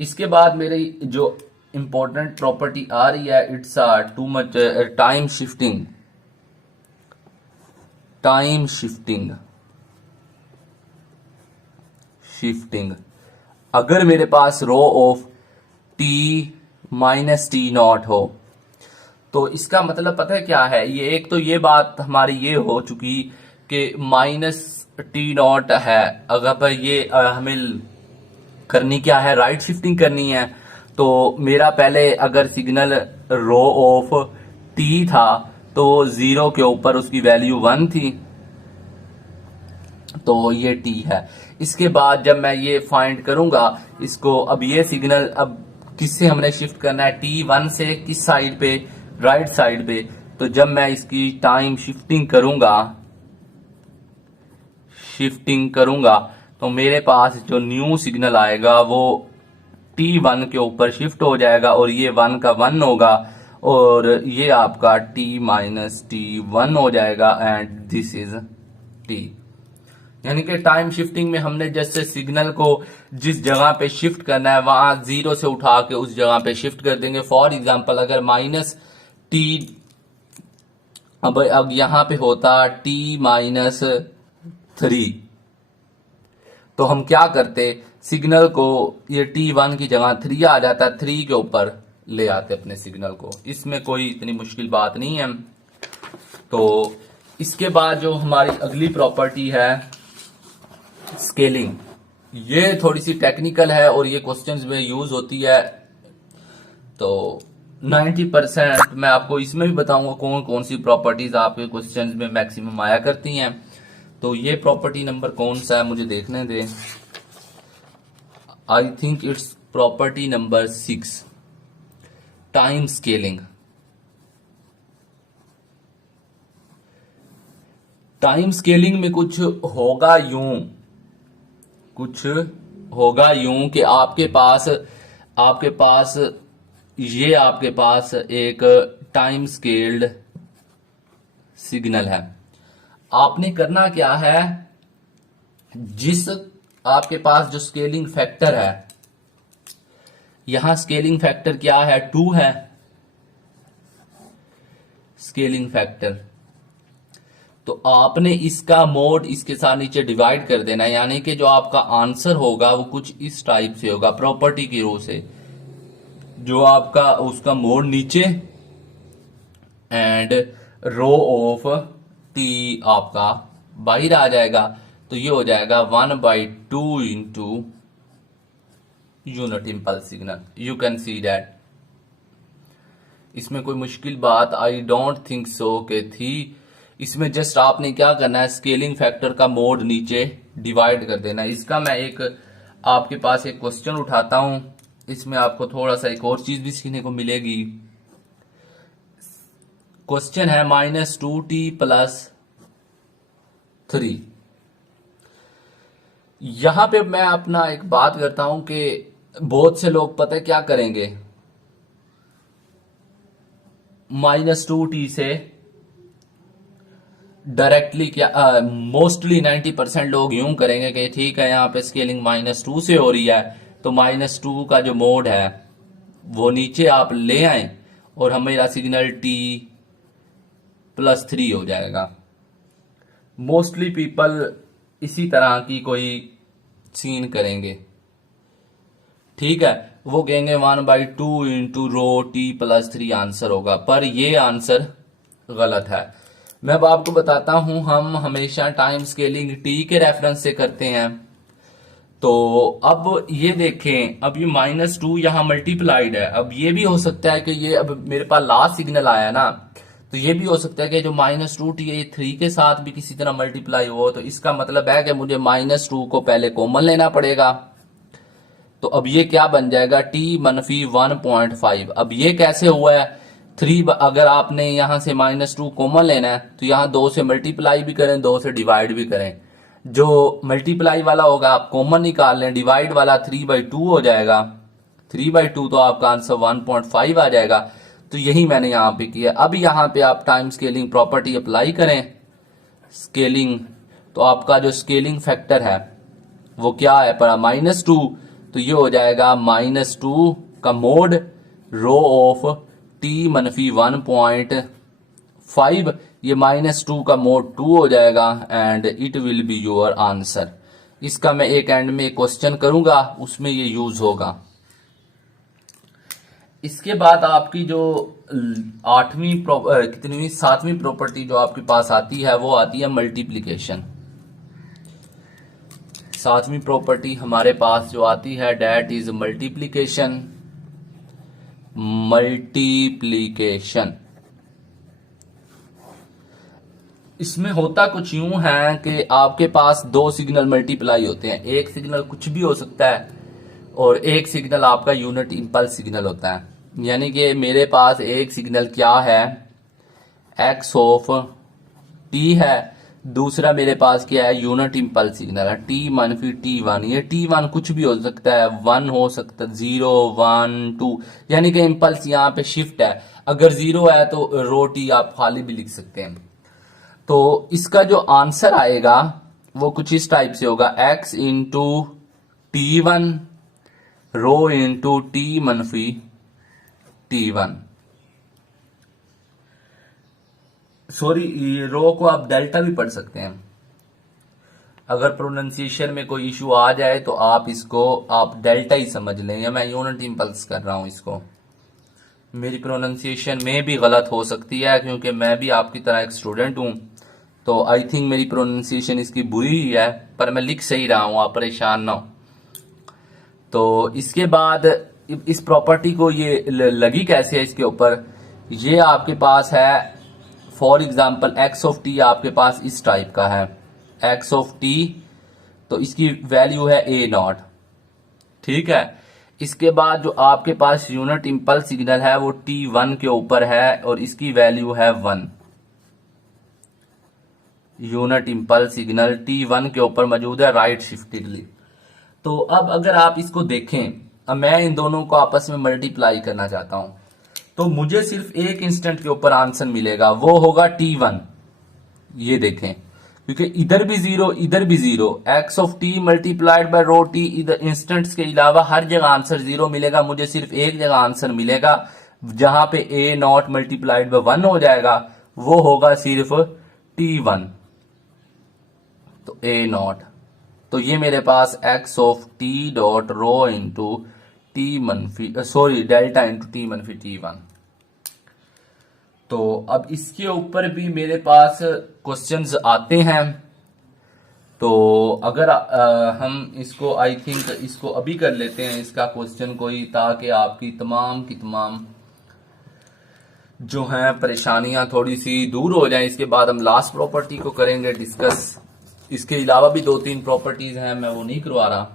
इसके बाद मेरी जो इंपॉर्टेंट प्रॉपर्टी आ रही है, it's too much time shifting. Time shifting shifting अगर मेरे पास row of T minus T not हो, तो इसका मतलब पता है क्या है। ये एक तो ये बात हमारी ये हो चुकी कि माइनस टी नॉट है। अगर ये हमें करनी क्या है, राइट शिफ्टिंग करनी है। तो मेरा पहले अगर सिग्नल रो ऑफ टी था तो 0 के ऊपर उसकी वैल्यू 1 थी, तो ये टी है। इसके बाद जब मैं ये फाइंड करूंगा इसको, अब ये सिग्नल अब किससे हमने शिफ्ट करना है, T1 से किस साइड पे, राइट साइड पे। तो जब मैं इसकी टाइम शिफ्टिंग करूंगा तो मेरे पास जो न्यू सिग्नल आएगा वो T1 के ऊपर शिफ्ट हो जाएगा और ये 1 का 1 होगा और ये आपका T माइनस T1 हो जाएगा एंड दिस इज T। यानी कि टाइम शिफ्टिंग में हमने जैसे सिग्नल को जिस जगह पे शिफ्ट करना है वहां 0 से उठा के उस जगह पे शिफ्ट कर देंगे। फॉर एग्जांपल अगर माइनस टी, अब यहां पे होता T माइनस 3, तो हम क्या करते, सिग्नल को ये T1 की जगह 3 आ जाता, 3 के ऊपर ले आते अपने सिग्नल को। इसमें कोई इतनी मुश्किल बात नहीं है। तो इसके बाद जो हमारी अगली प्रॉपर्टी है स्केलिंग, ये थोड़ी सी टेक्निकल है और ये क्वेश्चंस में यूज होती है। तो 90% मैं आपको इसमें भी बताऊंगा कौन कौन सी प्रॉपर्टीज आपके क्वेश्चंस में मैक्सिमम आया करती हैं। तो ये प्रॉपर्टी नंबर कौन सा है मुझे देखने दे। I think it's property number 6, time scaling. Time scaling में कुछ होगा यूं कि आपके पास एक टाइम स्केल्ड सिग्नल है। आपने करना क्या है, जिस आपके पास जो स्केलिंग फैक्टर है, यहां स्केलिंग फैक्टर क्या है, 2 है स्केलिंग फैक्टर। तो आपने इसका मोड इसके साथ नीचे डिवाइड कर देना है, यानी कि जो आपका आंसर होगा वो कुछ इस टाइप से होगा, प्रॉपर्टी की रो से। जो आपका उसका मोड नीचे एंड रो ऑफ टी आपका बाहर आ जाएगा। तो ये हो जाएगा 1/2 into unit impulse signal. You can see that. इसमें कोई मुश्किल बात आई डोंट थिंक सो के थी। इसमें जस्ट आपने क्या करना है, स्केलिंग फैक्टर का मोड नीचे डिवाइड कर देना है। इसका मैं आपके पास एक क्वेश्चन उठाता हूं, इसमें आपको थोड़ा सा एक और चीज भी सीखने को मिलेगी। क्वेश्चन है -2t + 3। यहां पे मैं अपना एक बात करता हूं कि बहुत से लोग पता है क्या करेंगे, -2t से डायरेक्टली क्या, मोस्टली 90% लोग यूं करेंगे कि ठीक है यहाँ पे स्केलिंग -2 से हो रही है तो -2 का जो मोड है वो नीचे आप ले आए और हमेरा सिग्नल t + 3 हो जाएगा। मोस्टली पीपल इसी तरह की कोई सीन करेंगे, ठीक है। वो कहेंगे 1/2 इंटू रो t + 3 आंसर होगा, पर ये आंसर गलत है। मैं अब आपको बताता हूं, हम हमेशा टाइम स्केलिंग t के रेफरेंस से करते हैं। तो अब ये देखें, अब ये -2 यहां मल्टीप्लाइड है। अब ये भी हो सकता है कि ये अब मेरे पास लास्ट सिग्नल आया ना, तो ये भी हो सकता है कि जो -2t है ये 3 के साथ भी किसी तरह मल्टीप्लाई हो। तो इसका मतलब है कि मुझे -2 को पहले कॉमन लेना पड़ेगा। तो अब ये क्या बन जाएगा, t-1.5। अब ये कैसे हुआ है, 3 अगर आपने यहां से -2 कॉमन लेना है तो यहां 2 से मल्टीप्लाई भी करें, 2 से डिवाइड भी करें। जो मल्टीप्लाई वाला होगा आप कॉमन निकाल लें, डिवाइड वाला 3/2 हो जाएगा। 3/2 तो आपका आंसर 1.5 आ जाएगा। तो यही मैंने यहां पे किया। अब यहां पे आप टाइम स्केलिंग प्रॉपर्टी अप्लाई करें, स्केलिंग, तो आपका जो स्केलिंग फैक्टर है वो क्या है, पर -2, तो ये हो जाएगा -2 का मोड रो ऑफ t मनफी 1.5, ये -2 का मोड 2 हो जाएगा and it will be your answer. इसका मैं एक एंड में क्वेश्चन करूंगा, उसमें ये यूज होगा। इसके बाद आपकी जो सातवीं प्रॉपर्टी जो आपके पास आती है वो आती है मल्टीप्लिकेशन। सातवीं प्रॉपर्टी हमारे पास जो आती है डेट इज मल्टीप्लिकेशन। इसमें होता कुछ यूं है कि आपके पास दो सिग्नल मल्टीप्लाई होते हैं। एक सिग्नल कुछ भी हो सकता है और एक सिग्नल आपका यूनिट इंपल्स सिग्नल होता है। यानी कि मेरे पास एक सिग्नल क्या है, x ऑफ t है, दूसरा मेरे पास क्या है, यूनिट इंपल्स सिग्नल है t मनफी t1। ये t1 कुछ भी हो सकता है, 1 हो सकता है, 0 1 2, यानी कि इंपल्स यहाँ पे शिफ्ट है। अगर 0 है तो रो t आप खाली भी लिख सकते हैं। तो इसका जो आंसर आएगा वो कुछ इस टाइप से होगा, x into t1 rho into t मनफी t1। सॉरी, ये रो को आप डेल्टा भी पढ़ सकते हैं। अगर प्रोनाउंसिएशन में कोई इशू आ जाए तो आप इसको आप डेल्टा ही समझ लें, या मैं यूनिट इंपल्स कर रहा हूं इसको। मेरी प्रोनाउंसिएशन में भी गलत हो सकती है क्योंकि मैं भी आपकी तरह एक स्टूडेंट हूं, तो आई थिंक मेरी प्रोनाउंसिएशन इसकी बुरी ही है, पर मैं लिख सही रहा हूं, आप परेशान ना हो। तो इसके बाद इस प्रॉपर्टी को ये लगी कैसे है इसके ऊपर, ये आपके पास है for example x of t आपके पास इस टाइप का है, x ऑफ t, तो इसकी वैल्यू है a0, ठीक है। इसके बाद जो आपके पास यूनिट इंपल्स सिग्नल है वो t1 के ऊपर है और इसकी वैल्यू है 1। यूनिट इंपल्स सिग्नल t1 के ऊपर मौजूद है राइट शिफ्टेडली। तो अब अगर आप इसको देखें, अब मैं इन दोनों को आपस में मल्टीप्लाई करना चाहता हूं, तो मुझे सिर्फ एक इंस्टेंट के ऊपर आंसर मिलेगा, वो होगा t1। ये देखें, क्योंकि इधर भी 0 इधर भी 0, x of t multiplied by rho t, इधर इंस्टेंट्स के अलावा हर जगह आंसर 0 मिलेगा। मुझे सिर्फ एक जगह आंसर मिलेगा जहां पे a0 मल्टीप्लाइड बाय 1 हो जाएगा, वो होगा सिर्फ t1, तो a0। तो ये मेरे पास x of t dot rho into delta into t मनफी t1। तो अब इसके ऊपर भी मेरे पास क्वेश्चंस आते हैं। तो अगर हम इसको आई थिंक इसको अभी कर लेते हैं इसका क्वेश्चन कोई, ताकि आपकी तमाम की तमाम जो हैं परेशानियां थोड़ी सी दूर हो जाएं। इसके बाद हम लास्ट प्रॉपर्टी को करेंगे डिस्कस। इसके अलावा भी 2-3 प्रॉपर्टीज हैं, मैं वो नहीं करवा रहा।